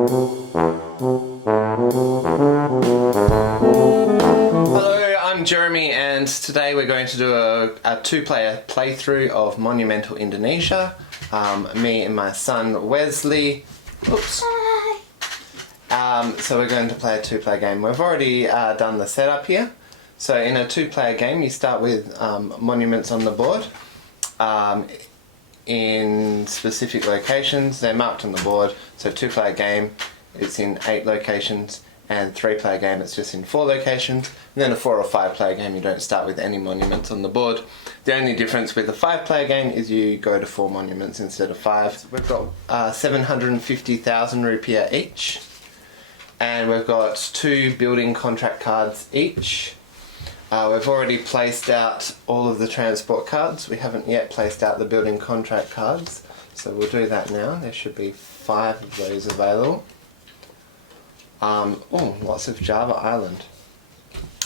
Hello, I'm Jeremy, and today we're going to do a two-player playthrough of Monumental Indonesia. Me and my son Wesley. Oops. So we're going to play a two-player game. We've already done the setup here. So in a two-player game, you start with monuments on the board in specific locations. They're marked on the board. So two-player game, it's in 8 locations, and three-player game, it's just in 4 locations. And then a 4 or 5-player game, you don't start with any monuments on the board. The only difference with a 5-player game is you go to 4 monuments instead of 5. We've got 750,000 rupiah each, and we've got 2 building contract cards each. We've already placed out all of the transport cards. We haven't yet placed out the building contract cards, so we'll do that now. There should be 5 of those available. Oh, lots of Java Island.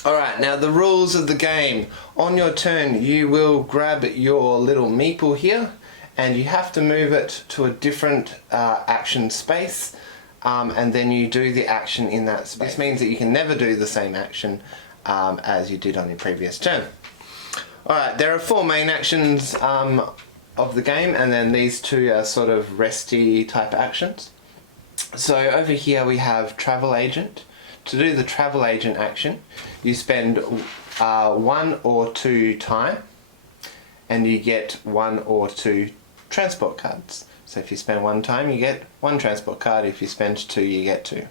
Alright, now the rules of the game. On your turn, you will grab your little meeple here, and you have to move it to a different action space, and then you do the action in that space. This means that you can never do the same action as you did on your previous turn. Alright, there are 4 main actions of the game, and then these 2 are sort of resty type actions. So over here we have Travel Agent. To do the Travel Agent action, you spend 1 or 2 time, and you get 1 or 2 transport cards. So if you spend 1 time, you get 1 transport card. If you spend 2, you get 2.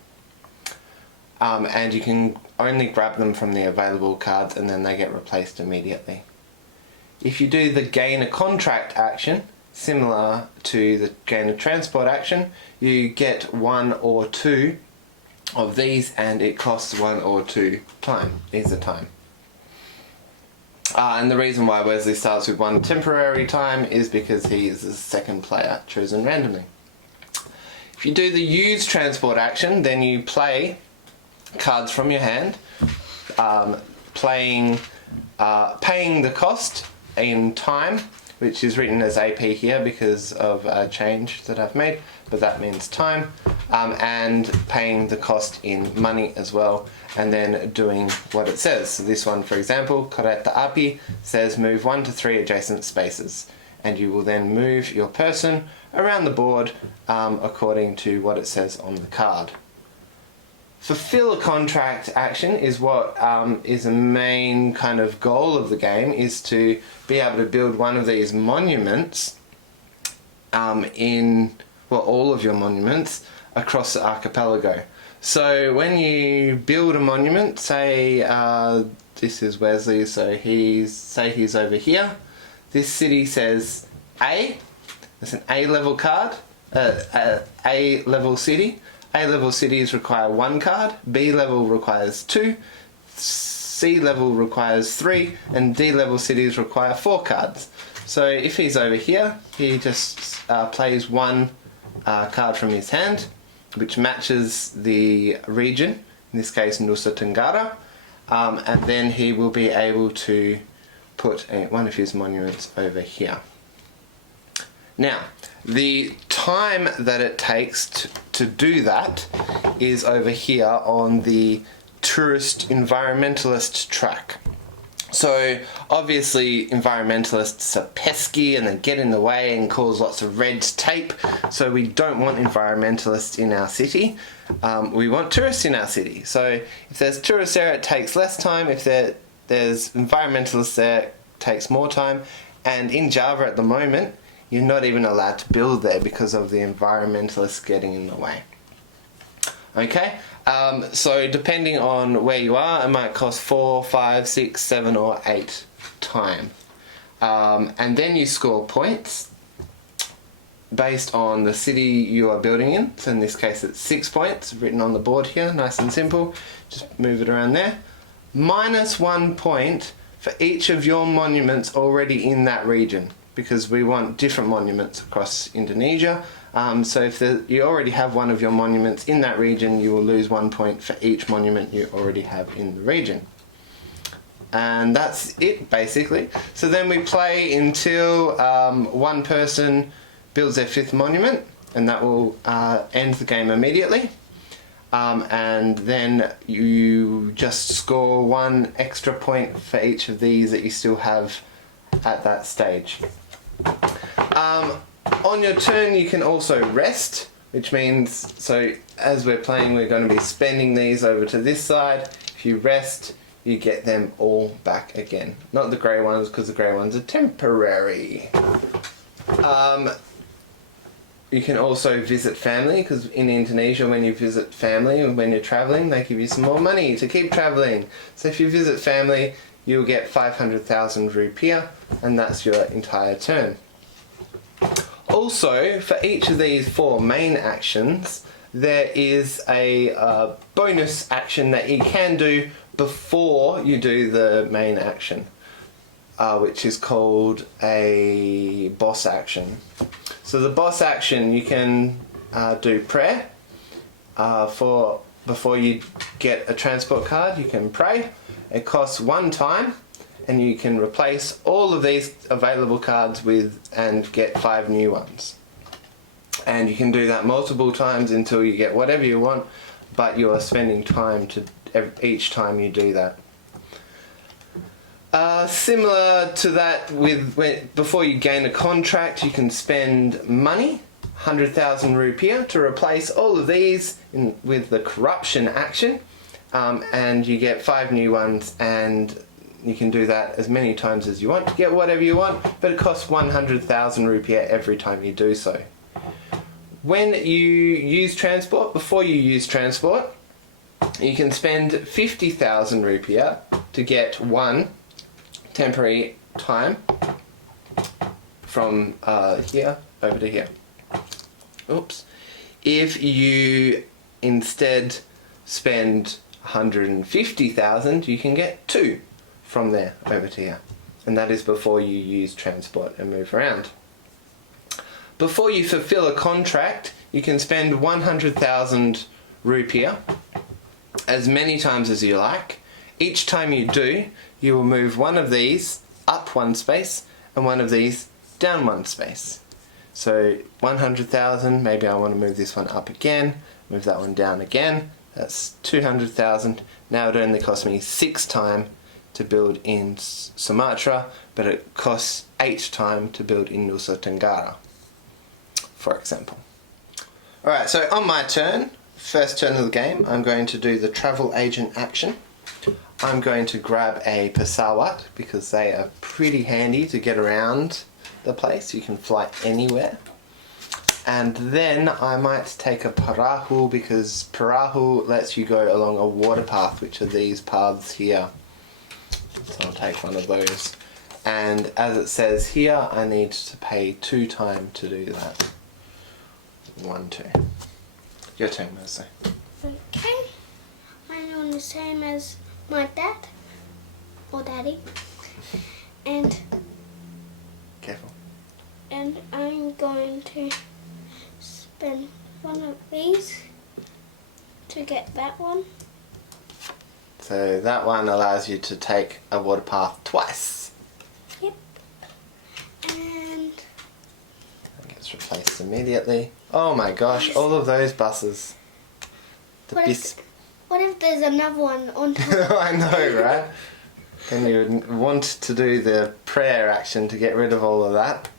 And you can only grab them from the available cards, and then they get replaced immediately. If you do the Gain a Contract action, similar to the Gain a Transport action, you get 1 or 2 of these, and it costs 1 or 2 time. Is the time. And the reason why Wesley starts with 1 temporary time is because he is the 2nd player chosen randomly. If you do the Use Transport action, then you play cards from your hand, paying the cost in time, which is written as AP here because of a change that I've made, but that means time, and paying the cost in money as well, and then doing what it says. So this one, for example, Kereta Api, says move 1 to 3 adjacent spaces, and you will then move your person around the board according to what it says on the card. Fulfill a contract action is what is a main kind of goal of the game, is to be able to build one of these monuments all of your monuments across the archipelago. So when you build a monument, say this is Wesley, so he's over here. This city says A, it's an A level card, A level city. A level cities require 1 card, B level requires 2, C level requires 3, and D level cities require 4 cards. So if he's over here, he just plays 1 card from his hand, which matches the region, in this case Nusa Tenggara, and then he will be able to put one of his monuments over here. Now, the time that it takes to do that is over here on the tourist environmentalist track. So obviously environmentalists are pesky and they get in the way and cause lots of red tape, so we don't want environmentalists in our city. We want tourists in our city. So if there's tourists there, it takes less time. If there's environmentalists there, it takes more time. And in Java at the moment, you're not even allowed to build there because of the environmentalists getting in the way. Okay, so depending on where you are, it might cost 4, 5, 6, 7 or 8 time. And then you score points based on the city you are building in. So in this case it's 6 points, written on the board here, nice and simple. Just move it around there. Minus 1 point for each of your monuments already in that region, because we want different monuments across Indonesia. So if you already have one of your monuments in that region, you will lose 1 point for each monument you already have in the region. And that's it, basically. So then we play until one person builds their 5th monument, and that will end the game immediately. And then you just score 1 extra point for each of these that you still have at that stage. On your turn you can also rest, which means, so as we're playing we're going to be spending these over to this side. If you rest, you get them all back again. Not the grey ones, because the grey ones are temporary. You can also visit family, because in Indonesia when you visit family and when you're travelling they give you some more money to keep travelling. So if you visit family you'll get 500,000 rupiah, and that's your entire turn. Also, for each of these 4 main actions there is a bonus action that you can do before you do the main action, which is called a boss action. So the boss action, you can do prayer before you get a transport card. You can pray. It costs 1 time, and you can replace all of these available cards with and get 5 new ones. And you can do that multiple times until you get whatever you want, but you are spending time to each time you do that. Similar to that, before you gain a contract you can spend money, 100,000 rupiah, to replace all of these with the corruption action, and you get 5 new ones, and you can do that as many times as you want to get whatever you want, but it costs 100,000 rupiah every time you do so. When you use transport, before you use transport, you can spend 50,000 rupiah to get 1 temporary time from here over to here. Oops. If you instead spend 150,000, you can get 2 from there over to here, and that is before you use transport and move around. Before you fulfill a contract, you can spend 100,000 rupiah as many times as you like. Each time you do, you will move one of these up 1 space and one of these down 1 space. So 100,000, maybe I want to move this one up again, move that one down again. That's 200,000. Now it only costs me 6 time to build in Sumatra, but it costs 8 time to build in Nusa Tenggara, for example. Alright, so on my turn, first turn of the game, I'm going to do the travel agent action. I'm going to grab a pesawat because they are pretty handy to get around the place. You can fly anywhere. And then I might take a perahu because perahu lets you go along a water path, which are these paths here. So I'll take one of those. And as it says here, I need to pay 2 time to do that. 1, 2. Your turn, Mercy. Okay. I'm doing the same as my dad or daddy, and Careful. And I'm going to spend one of these to get that one. So that one allows you to take a water path twice. Yep. And it gets replaced immediately. Oh my gosh, all of those buses. What if there's another one on top? I know, right? Then you would want to do the prayer action to get rid of all of that.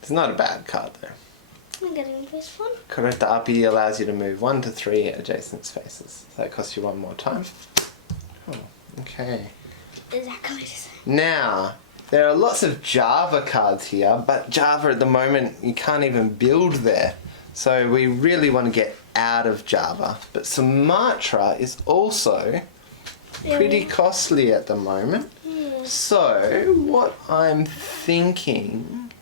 It's not a bad card though. I'm getting this one. Kereta api allows you to move 1 to 3 adjacent spaces. So that costs you 1 more time. Oh, okay. Exactly the same. Now, there are lots of Java cards here, but Java at the moment you can't even build there. So we really want to get out of Java. But Sumatra is also pretty costly at the moment. Yeah. So what I'm thinking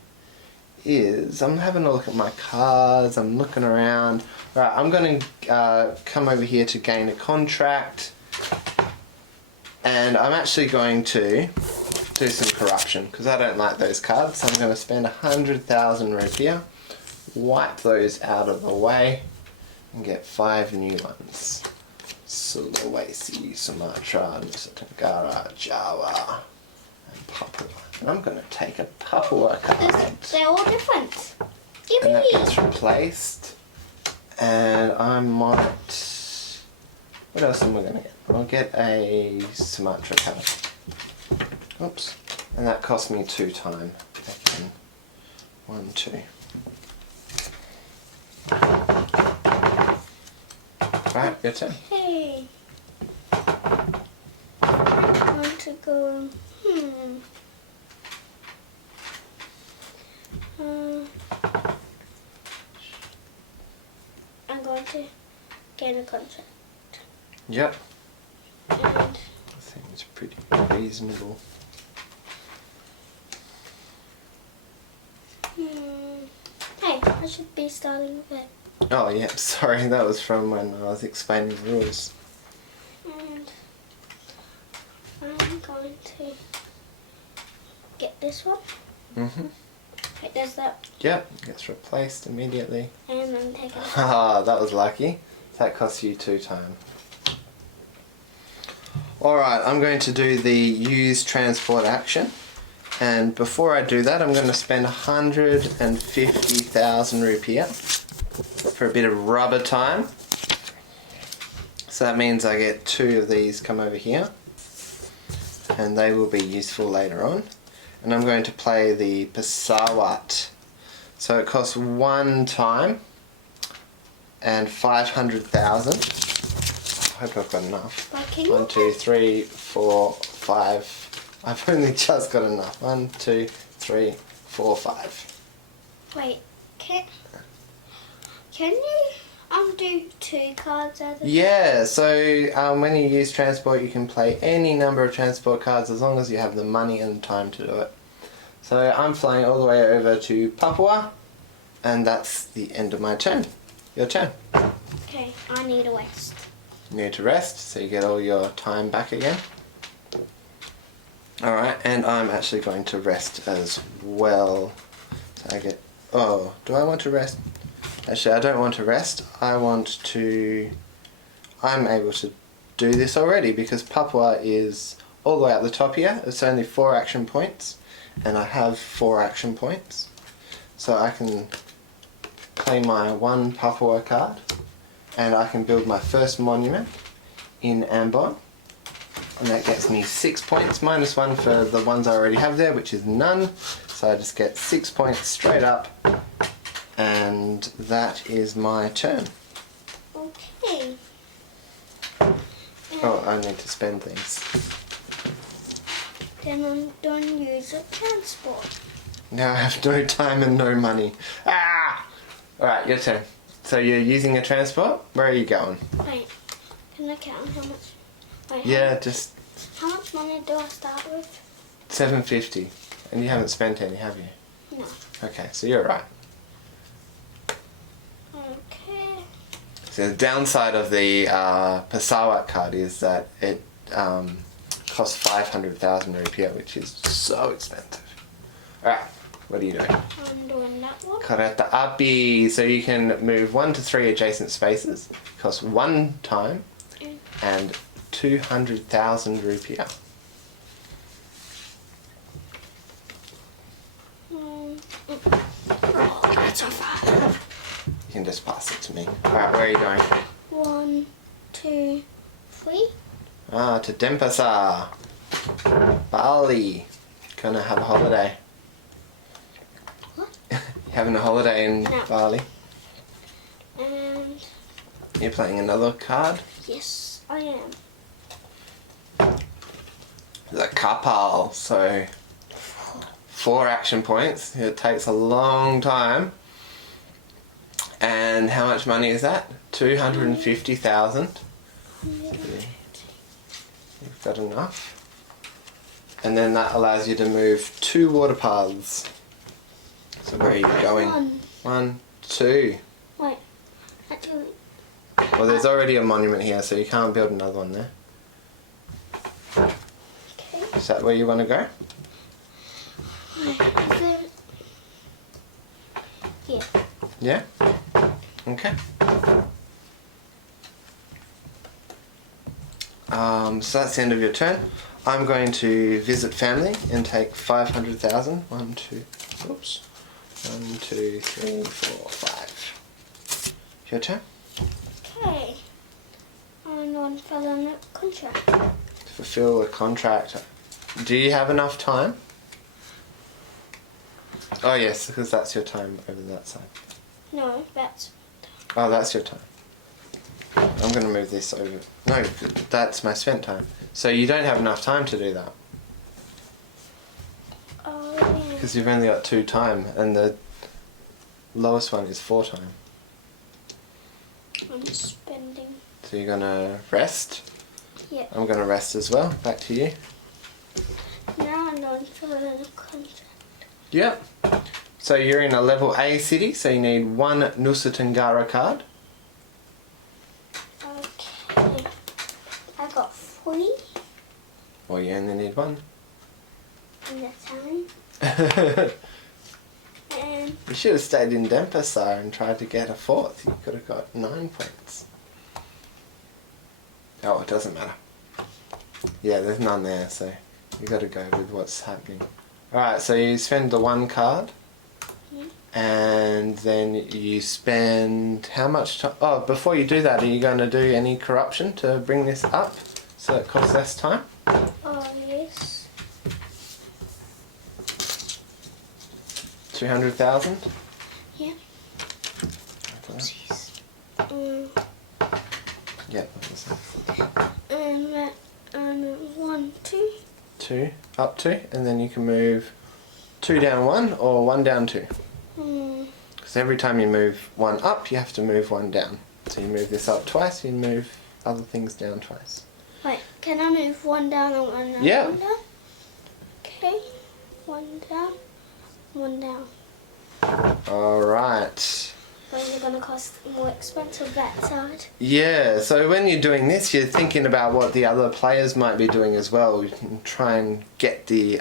is, I'm having a look at my cards, I'm looking around. Right, I'm going to come over here to gain a contract, and I'm actually going to do some corruption because I don't like those cards. So I'm going to spend 100,000 rupiah, wipe those out of the way, and get 5 new ones. Sulawesi, Sumatra, Nusa Tenggara, Java, and Papua. And I'm going to take a Papua card. They're all different. And that Yippee! gets replaced. And I might... What else am I going to get? I'll get a Sumatra card. Oops. And that cost me 2 time. Again. 1, 2. Right, your turn. Hey. I'm going to go. I'm going to gain a contract. Yep. And I think it's pretty reasonable. Hey, I should be starting with it. Oh yeah, sorry, that was from when I was explaining the rules. And I'm going to get this one. Mm-hmm. Wait, there's that. Yep, gets replaced immediately. And I'm taking it. Ah, that was lucky. That costs you 2 time. Alright, I'm going to do the use transport action. And before I do that, I'm going to spend 150,000 rupiah for a bit of rubber time. So that means I get 2 of these come over here. And they will be useful later on. And I'm going to play the pesawat. So it costs 1 time and 500,000. I hope I've got enough. 1, 2, 3, 4, 5. I've only just got enough. 1, 2, 3, 4, 5. Wait, can you do 2 cards out of Yeah, so when you use transport you can play any number of transport cards as long as you have the money and time to do it. So I'm flying all the way over to Papua and that's the end of my turn. Your turn. Okay, I need a rest. You need to rest so you get all your time back again. Alright, and I'm actually going to rest as well. So I get... Oh, do I want to rest? Actually, I don't want to rest. I'm able to do this already because Papua is all the way at the top here. It's only 4 action points. And I have 4 action points. So I can play my 1 Papua card. And I can build my first monument in Ambon. And that gets me 6 points, minus 1 for the ones I already have there, which is none. So I just get 6 points straight up. And that is my turn. Okay. Oh, I need to spend things. Then I'm done using transport. Now I have no time and no money. Ah! Alright, your turn. So you're using a transport? Where are you going? Wait, can I count how much? Wait, Yeah, just How much money do I start with? 750. And you haven't spent any, have you? No. Okay, so you're right. Okay. So the downside of the pesawat card is that it costs 500,000 rupiah, which is so expensive. Alright, what are you doing? I'm doing that one. Kereta api. So you can move 1 to 3 adjacent spaces. Costs 1 time and 200,000 rupiah. Oh, that's so far. You can just pass it to me. Alright, where are you going? 1, 2, 3. Ah, to Denpasar. Bali. Gonna have a holiday. What? You having a holiday in No. Bali? And You're playing another card? yes, I am. The kapal, so 4 action points. It takes a long time. And how much money is that? 250,000. You've got enough. And then that allows you to move 2 water paths. So where are you going? 1, 2. Wait, actually, Well, there's already a monument here, so you can't build another one there. okay. Is that where you want to go? Wait, is it? Yeah. Yeah? Okay. So that's the end of your turn. I'm going to visit family and take 500,000. 1, 2, oops. 1, 2, 3, 4, 5. Your turn. Okay. I'm on filling a contract. Fulfill the contract. Do you have enough time? Oh yes, because that's your time over that side. No, that's... Oh, that's your time. I'm going to move this over. No, that's my spent time. So you don't have enough time to do that. Oh, yeah. Because you've only got 2 time, and the lowest one is 4 time. I'm spending... So you're going to rest? Yeah. I'm going to rest as well. Back to you. Now I'm on filling a contract. Yep. So you're in a level A city, so you need 1 Nusa Tenggara card. Okay. I got 3 Or you only need 1. in that time. And You should have stayed in Denpasar and tried to get a 4th. You could have got 9 points. Oh, it doesn't matter. Yeah, there's none there, so you got to go with what's happening. Alright, so you spend the 1 card. And then you spend how much time? Oh, before you do that, are you going to do any corruption to bring this up so it costs less time? oh yes. 200,000? Yeah. Okay. Um, Yeah, that was it. and 1, 2. 2 up 2, and then you can move 2 down 1 or 1 down 2. Because every time you move 1 up, you have to move 1 down. So you move this up twice, you move other things down twice. Wait, can I move 1 down and 1 down? Yeah. 1 down? Okay. 1 down, 1 down. Alright. But is it going to cost more expensive that side? Yeah, so when you're doing this, you're thinking about what the other players might be doing as well. You can try and get the,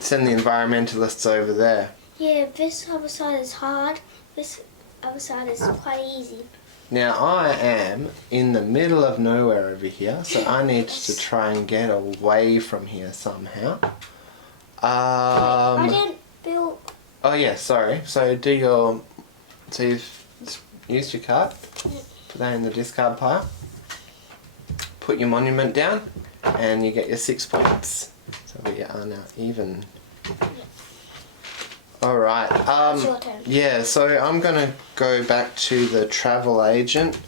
send the environmentalists over there. Yeah, this other side is hard. This other side is quite easy. Now I am in the middle of nowhere over here, so I need to try and get away from here somehow. I didn't build... Oh yeah, sorry. So do your... So you've used your card. Put that in the discard pile. Put your monument down, and you get your 6 points. So we are now even. Alright, your turn. yeah, so I'm going to go back to the travel agent.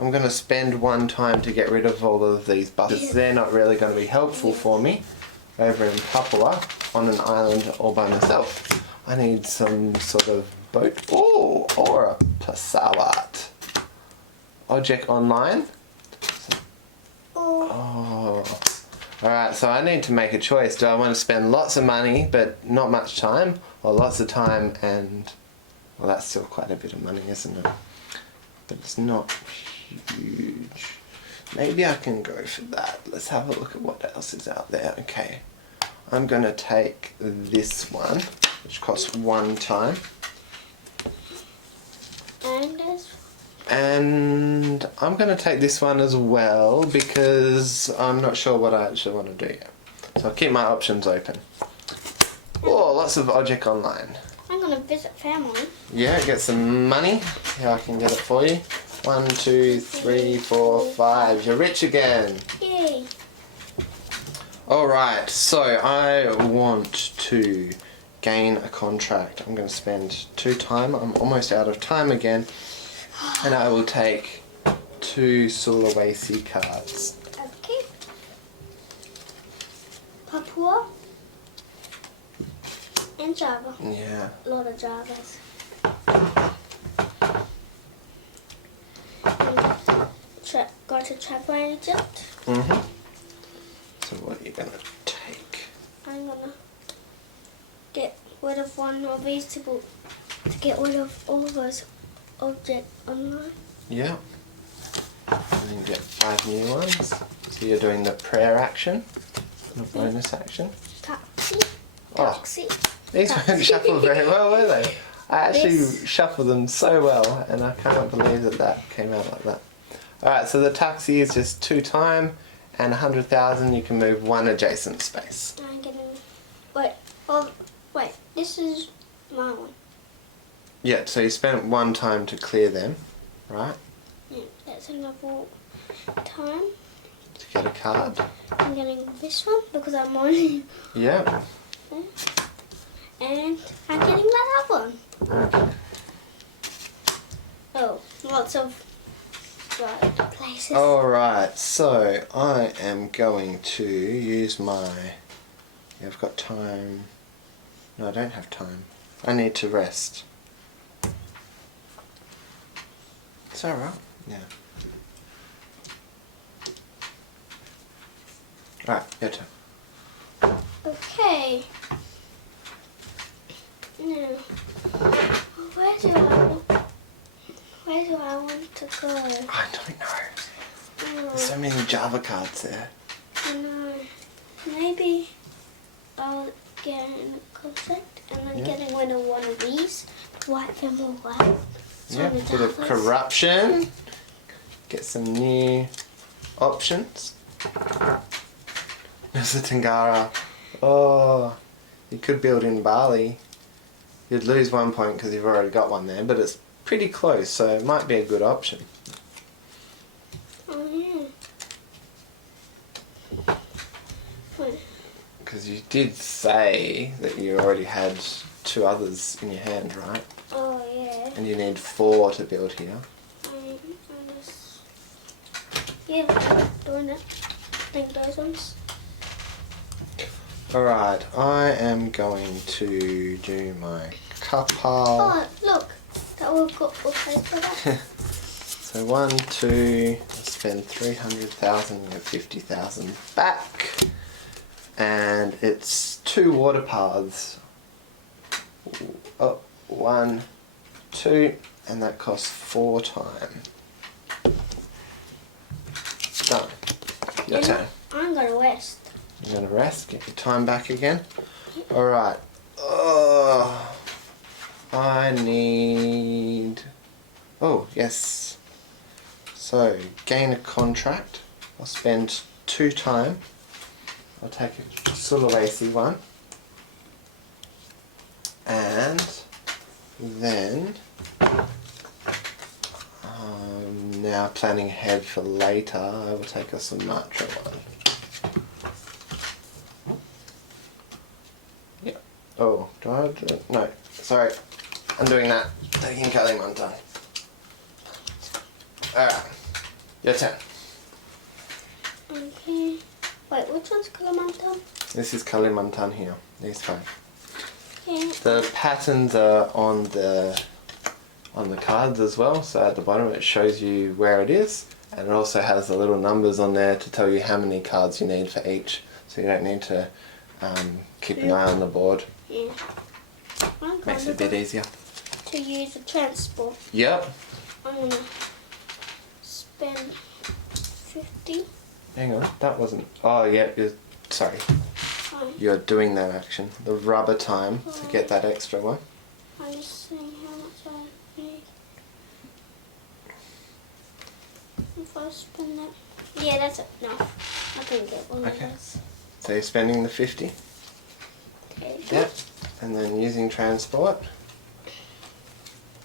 I'm going to spend 1 time to get rid of all of these buses. They're not really going to be helpful for me over in Papua on an island all by myself. I need some sort of boat. Oh, or a pesawat. Object online. Oh. Alright, so I need to make a choice. Do I want to spend lots of money but not much time? Or lots of time and... Well, that's still quite a bit of money, isn't it? But it's not huge. Maybe I can go for that. Let's have a look at what else is out there. Okay. I'm going to take this one, which costs 1 time. And this. And I'm going to take this one as well because I'm not sure what I actually want to do yet. So I'll keep my options open. Oh, lots of object online. I'm going to visit family. Yeah, get some money. Here, I can get it for you. 1, 2, 3, 4, 5. You're rich again. Yay. Alright, so I want to gain a contract. I'm going to spend 2 time. I'm almost out of time again. And I will take 2 Sulawesi cards. Okay. Papua and Java. Yeah. A lot of Javas. Go to travel agent. So what are you going to take? I'm going to get rid of one of these to get rid of all of those objects online. Yeah. And then you get 5 new ones. So you're doing the prayer action, the bonus action. Taxi. Oh. Taxi. These weren't shuffled very well, were they? I actually This- shuffled them so well, and I can't believe that that came out like that. Alright, so the taxi is just 2 time, and 100,000 you can move 1 adjacent space. I'm getting... Wait. Oh, wait. This is my one. Yeah, so you spent 1 time to clear them, right? Yeah, that's another time. To get a card. I'm getting this one because I'm on. Yeah. And I'm getting that other one. Okay. Oh, lots of places. Alright, so I am going to use my... Yeah, I've got time. No, I don't have time. I need to rest. Is that right? Yeah. Alright, your turn. Okay. Now, where do I want to go? I don't know. Oh, There's so many Java cards there. I know. Maybe I'll get in a contract and then Yeah. getting rid of one of these, wipe them all out. Yeah, bit of corruption. Get some new options. There's a Tangara. Oh, you could build in Bali. You'd lose 1 point because you've already got one there, but it's pretty close, so it might be a good option. Oh yeah. Wait. Because you did say that you already had 2 others in your hand, right? Oh yeah. And you need 4 to build here. Yeah, I'm doing it. I think those ones. Alright, I am going to do my couple. Oh, look. That we've got okay for that. So 1, 2, I spend 300,000 and get 50,000 back. And it's 2 water paths. Oh, 1, 2, and that costs 4 time. Done. Your turn. I'm gonna rest. You're gonna rest, get your time back again. Alright. Oh, I need... Oh, yes. So, gain a contract. I'll spend 2 time. I'll take a Sulawesi one. And then... I'm now planning ahead for later. I will take a Sumatra one. Yeah. Oh, do I do it? No, sorry. I'm doing that. Taking Kalimantan. Alright. Your turn. Okay. Wait, which one's Kalimantan? This is Kalimantan here. These 5. Okay. The patterns are on the cards as well, so at the bottom it shows you where it is, and it also has the little numbers on there to tell you how many cards you need for each, so you don't need to keep an eye on the board. Yeah. Makes it a bit easier. To use the transport. Yep. I'm gonna spend 50. Hang on, that wasn't... Oh yeah, sorry. Fine. You're doing that action. The rubber time to get that extra one. I'm just seeing how much I need. If I spend that... Yeah, that's enough. I can get one Okay. of those. So you're spending the 50. Okay. Yep. And then using transport.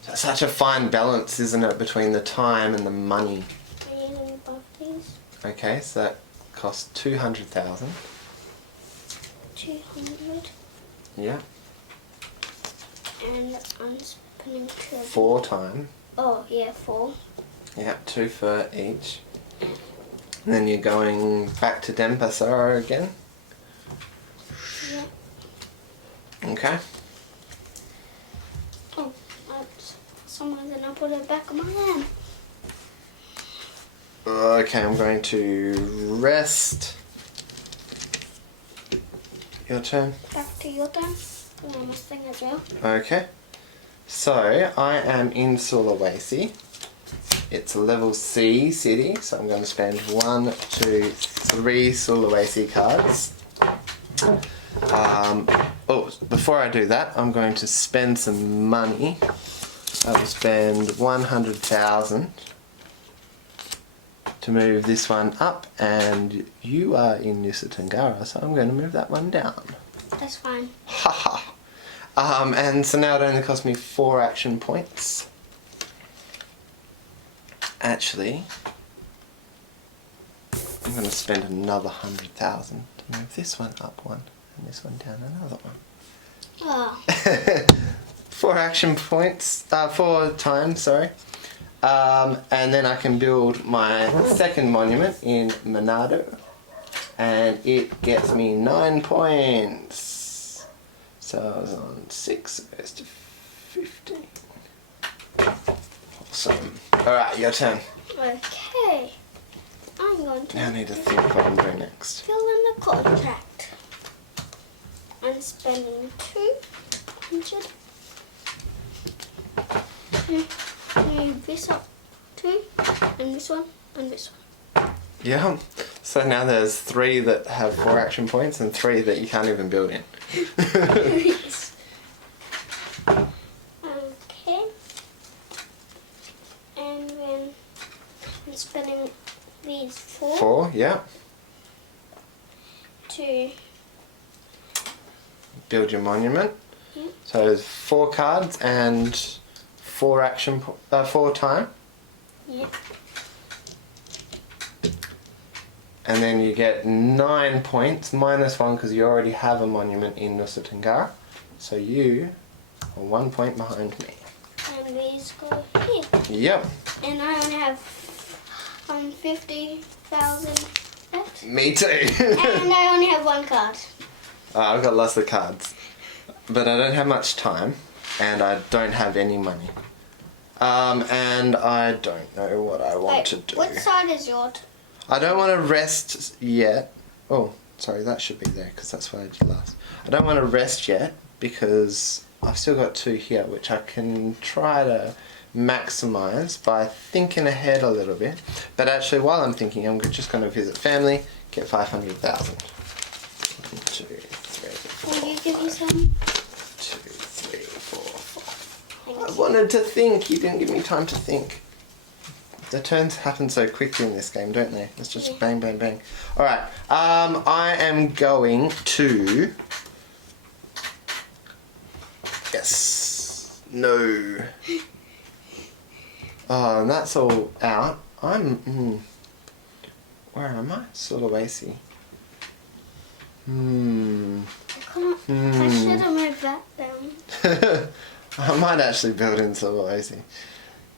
So it's such a fine balance, isn't it, between the time and the money. I'm using both these. Okay, so that costs 200,000. 200. Yeah. And I'm spending 2. 4 time. Oh, yeah, 4. Yeah, 2 for each. And then you're going back to Denpasar again. Yeah. Okay. Oh, someone's gonna put it back on my hand. Okay, I'm going to rest. Your turn. Back to your turn. I'm resting as well. Okay. So, I am in Sulawesi. It's a level C city, so I'm going to spend 1, 2, 3 Sulawesi cards. Oh, before I do that, I'm going to spend some money. I will spend 100,000 to move this one up, and you are in Nusa Tenggara, so I'm going to move that one down. That's fine. Haha. And so now it only cost me 4 action points. Actually, I'm going to spend another 100,000 to move this one up one and this one down another one. Oh. 4 action points, 4 times, sorry. And then I can build my second monument in Manado. And it gets me 9 points. So I was on 6, it goes to 15. Awesome. Alright, your turn. Okay. I'm going to Now I need to think what I'm doing next. fill in the contract. I'm spending 200. Move this up 2, and this one, and this one. Yeah. So now there's 3 that have 4 action points and 3 that you can't even build in. Yes. Okay. And then I'm spending these 4 4, yeah. to Build your monument. Yeah. So there's 4 cards and 4 4 time. yeah. And then you get 9 points, minus 1 because you already have a monument in Nusa Tenggara. So you are 1 point behind me. And these go here. Yep. And I only have 50,000 left. Me too. And I only have 1 card. I've got lots of cards. But I don't have much time. And I don't have any money. And I don't know what I want to do. What side is yours? I don't want to rest yet. Oh, sorry, that should be there because that's what I did last. I don't want to rest yet because I've still got 2 here which I can try to maximise by thinking ahead a little bit. But actually while I'm thinking I'm just going to visit family, get 500,000. 1, 2, 3, 4, Will you give me 5, some? 2, 3, 4, 5. I wanted to think, you didn't give me time to think. The turns happen so quickly in this game, don't they? It's just bang, bang, bang. Alright, I am going to... Yes. No. Oh, and that's all out. I'm... Where am I? Sulawesi. I should have moved that down. I might actually build in Sulawesi.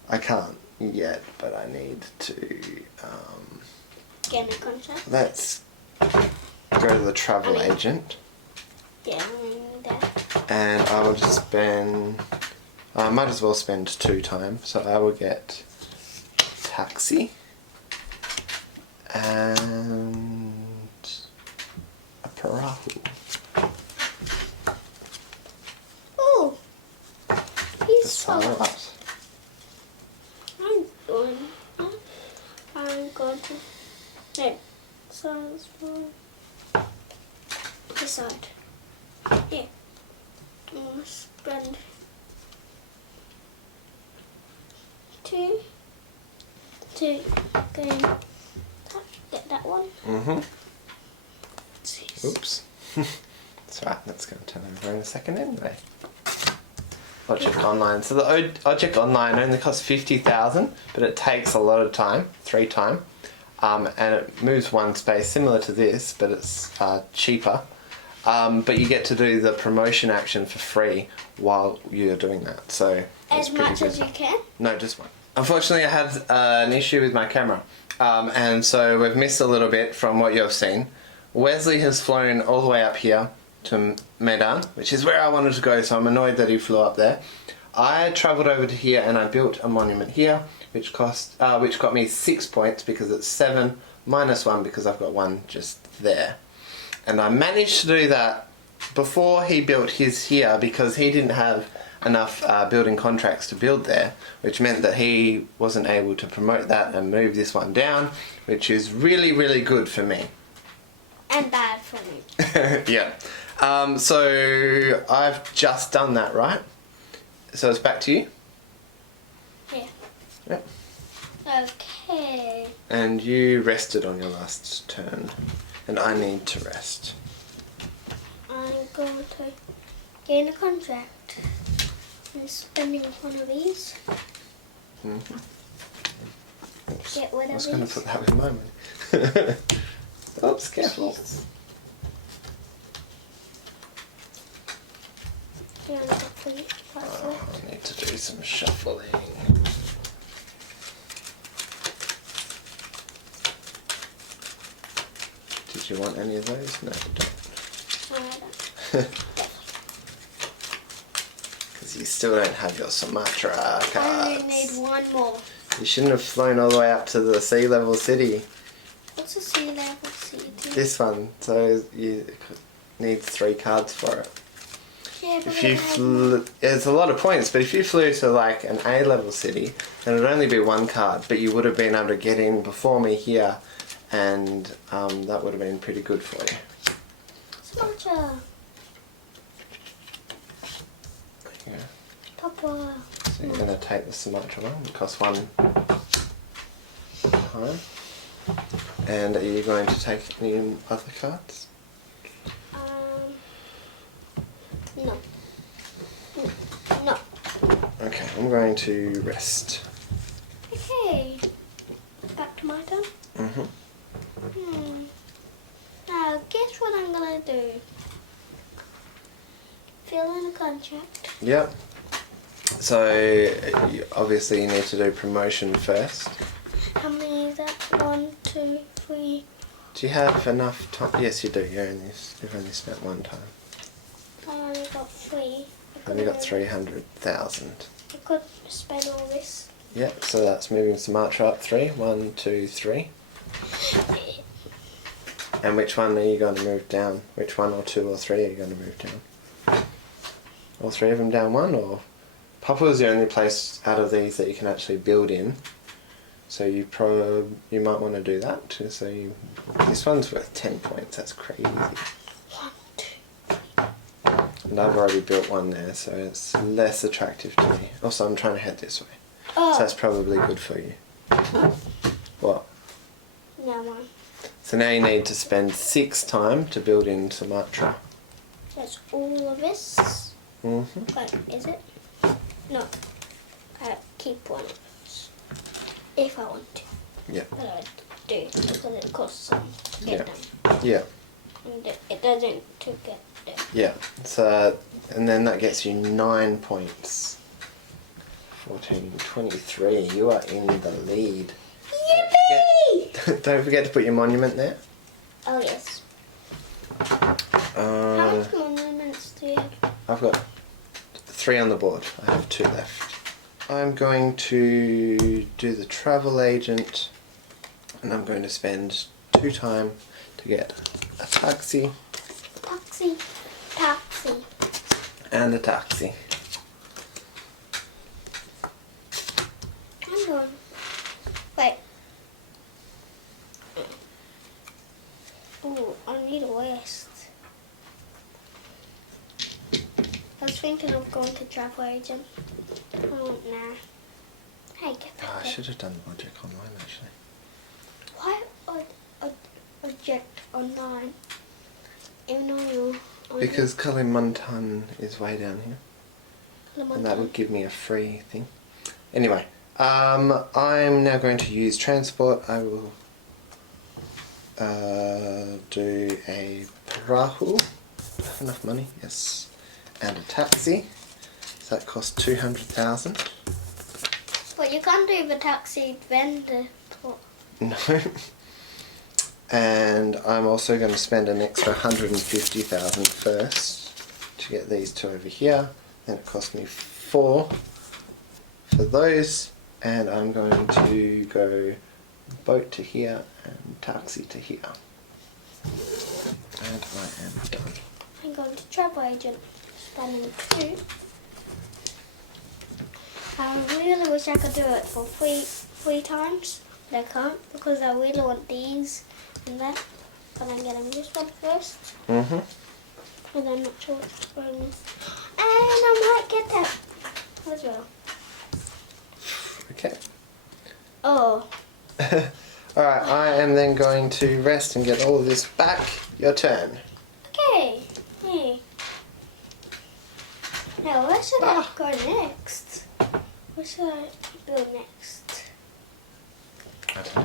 I can't yet, but I need to Get a contract. let's go to the travel agent Yeah, I need that. and I will just spend I might as well spend 2 times, so I will get taxi and a perahu. Oh, he's That's so. alright. I'm going to. No, so it's for this side. Yeah. I'm gonna spend 2 to go and get that one. Jeez. Oops. That's right, that's going to turn over in a second anyway. Object Online. So the Object Online only costs 50,000, but it takes a lot of time, 3 time, and it moves 1 space, similar to this, but it's cheaper. But you get to do the promotion action for free while you're doing that. So As much as you can? No, just 1. Unfortunately, I had an issue with my camera, and so we've missed a little bit from what you've seen. Wesley has flown all the way up here to Medan, which is where I wanted to go, so I'm annoyed that he flew up there. I travelled over to here and I built a monument here, which got me 6 points because it's 7 minus 1 because I've got 1 just there. And I managed to do that before he built his here because he didn't have enough building contracts to build there, which meant that he wasn't able to promote that and move this one down, which is really, really good for me. And bad for me. Yeah. So I've just done that, right? So it's back to you? Yeah. Yep. Okay. And you rested on your last turn. And I need to rest. I'm going to getting a contract and spending one of these. Get rid I of was going to these. put that with my money. Oops, careful. Jeez. You only got 3 parts Oh, left. I need to do some shuffling. Did you want any of those? No, you don't. No, I don't. Because you still don't have your Sumatra I cards. only need one more. You shouldn't have flown all the way up to the sea level city. What's a sea level city? This one, so you need 3 cards for it. Yeah, but If you it's a lot of points, but if you flew to like an A level city, then it'd only be 1 card, but you would have been able to get in before me here, and that would have been pretty good for you. Sumatra. Yeah. Papa. So you're going to take the Sumatra one, it costs 1 time. And are you going to take any other cards? No. No. Okay, I'm going to rest. Okay. Back to my turn. Now, guess what I'm gonna do? Fill in a contract. Yep. So obviously you need to do promotion first. How many is that? 1, 2, 3. Do you have enough time? Yes, you do. You've only spent 1 time. I only got 3. Only got 300,000. I could spend all this. Yep. So that's moving Sumatra up 3. 1, 2, 3. And which one are you going to move down? Which one, or 2 or 3 are you going to move down? All 3 of them down 1, or Papua is the only place out of these that you can actually build in. So you might want to do that too. So this one's worth 10 points. That's crazy. 1, 2. And I've already built one there, so it's less attractive to me. Also, I'm trying to head this way, Oh. so that's probably good for you. What? No one. So now you need to spend 6 time to build in Sumatra. That's all of this. Wait, is it? No. I keep one of this. If I want to. Yeah. But I do, because it costs some to get them. Yeah. And it doesn't to get them. Yeah. So, and then that gets you 9 points. 14, 23. You are in the lead. Yippee! Don't forget to put your monument there. Oh, yes. How much monuments do you have? I've got 3 on the board. I have 2 left. I'm going to do the travel agent, and I'm going to spend 2 time to get a taxi Taxi. Taxi. and a taxi. Hang on. Wait. Oh, I need a rest. I was thinking of going to travel agent. Oh, nah. Hey, get Oh, I back there. should have done logic online actually. Why object online? Even though you're on Because Kalimantan is way down here, and that would give me a free thing. Anyway, I'm now going to use transport. I will do a perahu. Enough money, yes, and a taxi. So that costs 200,000. But you can't do the taxi vendor. No. And I'm also going to spend an extra 150,000 first to get these 2 over here. Then it cost me 4 for those, and I'm going to go boat to here and taxi to here. And I am done. I'm going to travel agent, spending 2. I really wish I could do it for 3 times, but I can't because I really want these and that. But I'm getting this one first, Mm-hmm. and I'm not sure which one. And I might get that as well. Okay. Oh, Alright, I am then going to rest and get all of this back. Your turn. okay. Hey. Where should I go next? What should I build next? I don't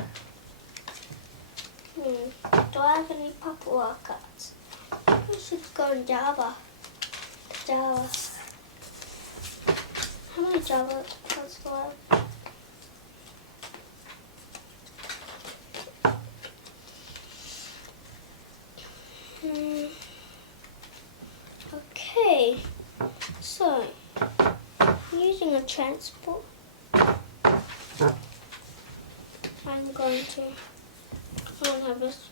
know. Do I have any Papua cards? We should go in Java. Java. How many Java cards do I have? Okay. So, using a transport, I'm going to have this.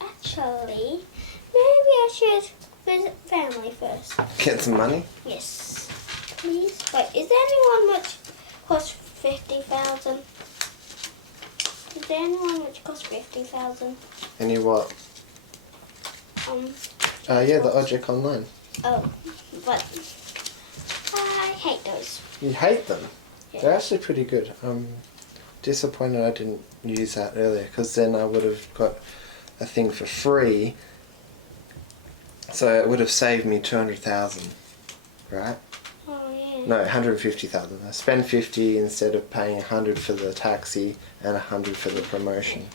Actually, maybe I should visit family first. Get some money? Yes. Please? Wait, is there anyone which costs 50,000? Is there anyone which costs 50,000? Any what? Yeah, the Object Online. Oh, but I hate those. You hate them? Yeah. They're actually pretty good. I'm disappointed I didn't use that earlier, because then I would have got a thing for free. So it would have saved me 200,000, right? Oh yeah. No, 150,000. I spent 50 instead of paying 100 for the taxi and 100 for the promotion.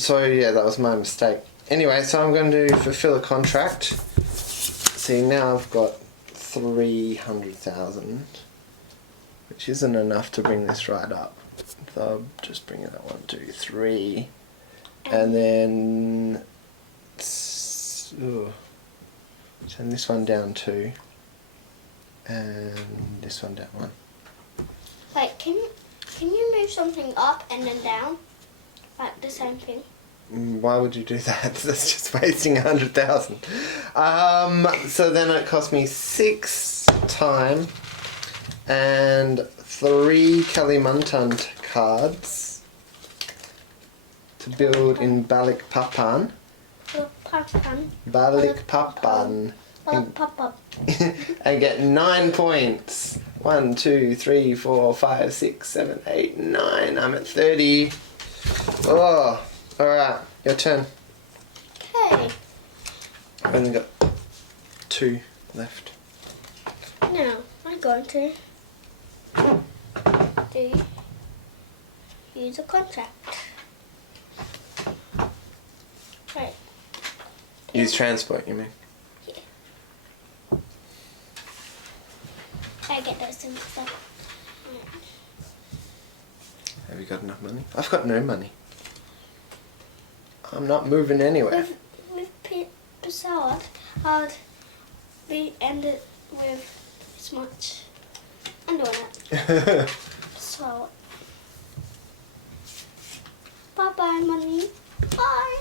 So yeah, that was my mistake. Anyway, so I'm going to fulfill a contract. See, now I've got 300,000, which isn't enough to bring this right up. So I'll just bring it up 1, 2, 3, and then turn this one down 2, and this one down 1. Wait, can you move something up and then down? Like the same thing? Why would you do that? That's just wasting 100,000. So then it cost me 6 time and 3 Kalimantan cards to build in Balikpapan. Balikpapan. And get 9 points. 1, 2, 3, 4, 5, 6, 7, 8, 9. I'm at 30. Oh, alright, your turn. Okay. I've only got 2 left. Now, I'm going to use a contract. Right. Use transport, you mean? Yeah. I get those things stuff. Have you got enough money? I've got no money. I'm not moving anywhere. With Pesawat, I'd be ended with this much. I'm doing it. So, bye bye money. Bye.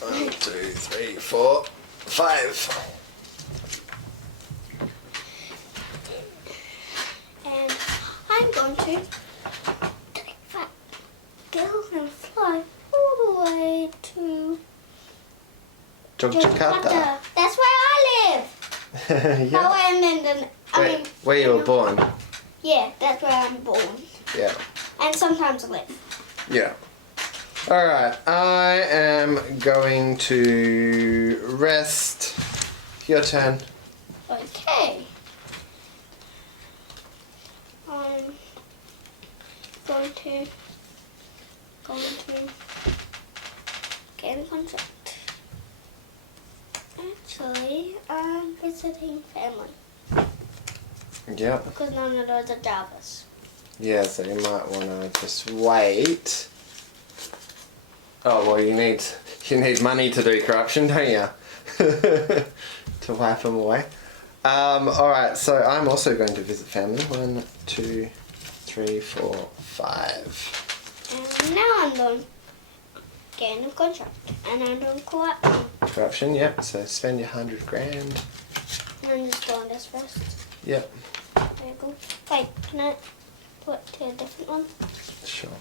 1, 2, 3, 4, 5. And I'm going to take that girl and fly all the way to Jakarta. That's where I live. Yeah. Oh, and then Where you were born. Yeah, that's where I'm born. Yeah. And sometimes I live. Yeah. Alright, I am going to rest. Your turn. Okay. I'm going to get a contract. Actually, I'm visiting family Yeah. because none of those are Javas. Yeah, so you might want to just wait. Oh, well, you need money to do corruption, don't you? To wipe them away. Alright, so I'm also going to visit family. 1, 2, 3, 4, 5. And now I'm going getting a contract. And I'm doing corruption. Corruption, yep. So spend your 100 grand. And I'm just doing this first. Yep. There you go. Wait, can I put to a different one? Sure.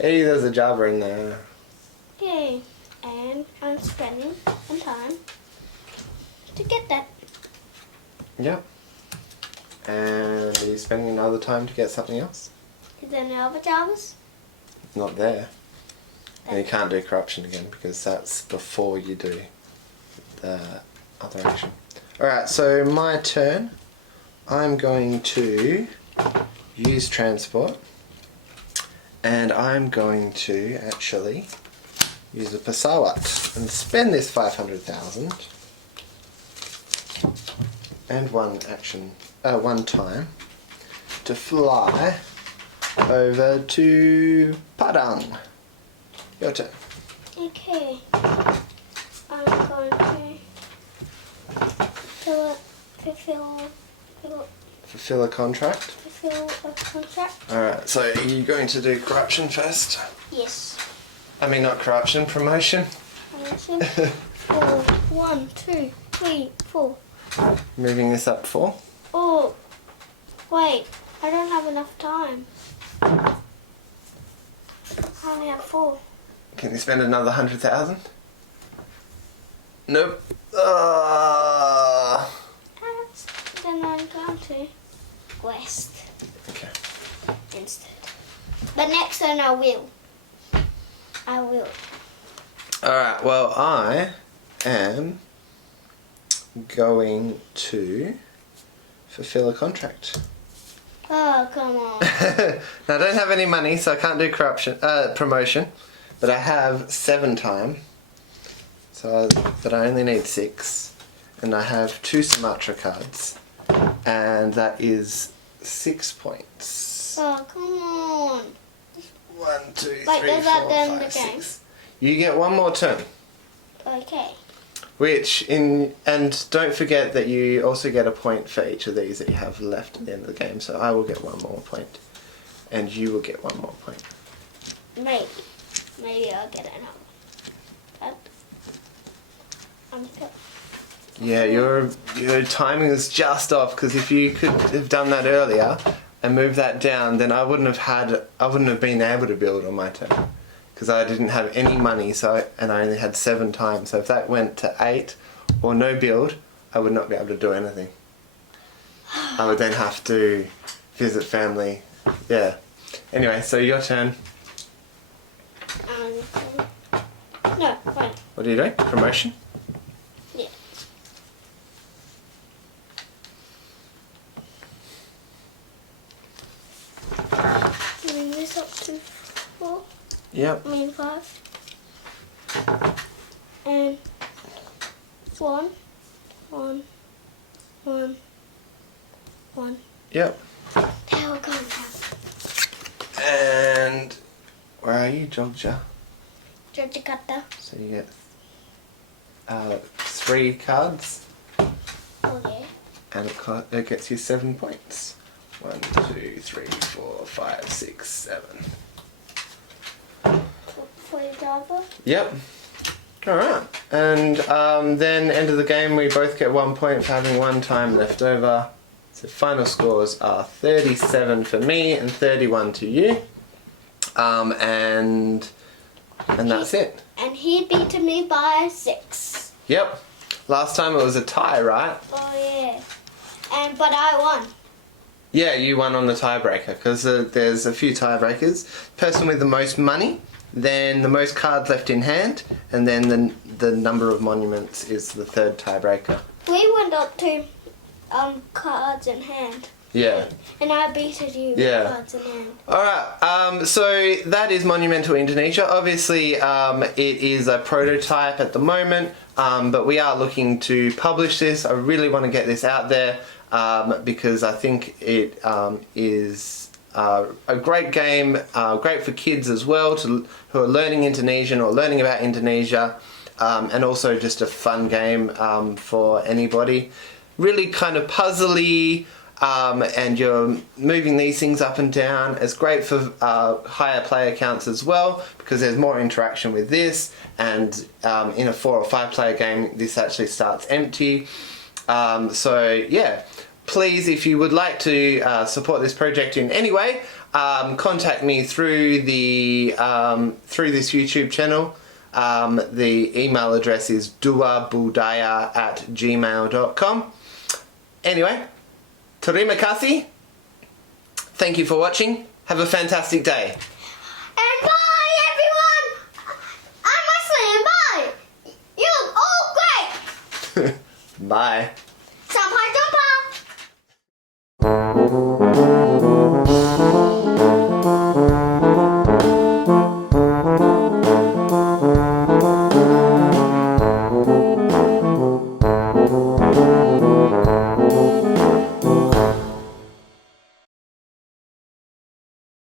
Hey, there's a Java in there. Yay. And I'm spending some time to get that. Yep. And are you spending another time to get something else? Is there no other Javas? Not there. And you can't do corruption again because that's before you do the other action. Alright, so my turn. I'm going to use transport. And I'm going to actually use a pesawat and spend this 500,000 and one time to fly over to Padang. Your turn. Okay. I'm going to Fulfill a contract. fulfill a contract. Alright, so are you going to do corruption first? Yes. I mean, not corruption, promotion. Promotion. 4. 1, 2, 3, 4. Moving this up 4. Oh, wait. I don't have enough time. I only have 4. Can you spend another 100,000? Nope. Then I'm going to West Okay. instead. But next turn I will. Alright, well I am going to fulfill a contract. Oh, come on. Now I don't have any money, so I can't do promotion, but I have 7 time, but I only need 6, and I have 2 Sumatra cards, and that is 6 points. Oh, come on. 1, 2, 3, Wait, does that 4, end 5, the game? 6. You get one more turn. Okay. And don't forget that you also get a point for each of these that you have left at the end of the game. So I will get 1 more point, and you will get 1 more point. Maybe I'll get another. But I'm good. Yeah, your timing is just off, because if you could have done that earlier and moved that down, then I wouldn't have been able to build on my turn, because I didn't have any money, and I only had 7 times. So if that went to 8 or no build, I would not be able to do anything. I would then have to visit family. Yeah. Anyway, so your turn. No, wait. What are you doing? Promotion? Yeah. Bring this up to 4. Yep. I mean 5. And 1. 1. 1. 1. Yep. There we go. And where are you, Jogja? Jakarta. So you get 3 cards, Oh yeah. and it gets you 7 points. 1, 2, 3, 4, 5, 6, 7. For the driver. Yep. Alright. And then end of the game we both get 1 point for having 1 time left over. So final scores are 37 for me and 31 to you. And that's it. And he beat me by 6. Yep. Last time it was a tie, right? Oh yeah. But I won. Yeah, you won on the tiebreaker, because there's a few tiebreakers. Person with the most money, then the most cards left in hand, and then the number of monuments is the 3rd tiebreaker. We went up to cards in hand. Yeah. And I beat you with cards in hand. Alright, so that is Monumental Indonesia. Obviously, it is a prototype at the moment, but we are looking to publish this. I really want to get this out there, because I think it is a great game, great for kids as well, who are learning Indonesian or learning about Indonesia, and also just a fun game for anybody. Really kind of puzzly, and you're moving these things up and down. It's great for higher player counts as well, because there's more interaction with this, and in a 4 or 5 player game this actually starts empty. So yeah, please, if you would like to support this project in any way, contact me through this YouTube channel. The email address is duabudaya@gmail.com. Anyway, terima kasih. Thank you for watching. Have a fantastic day. And bye, everyone! Bye. Sampai jumpa.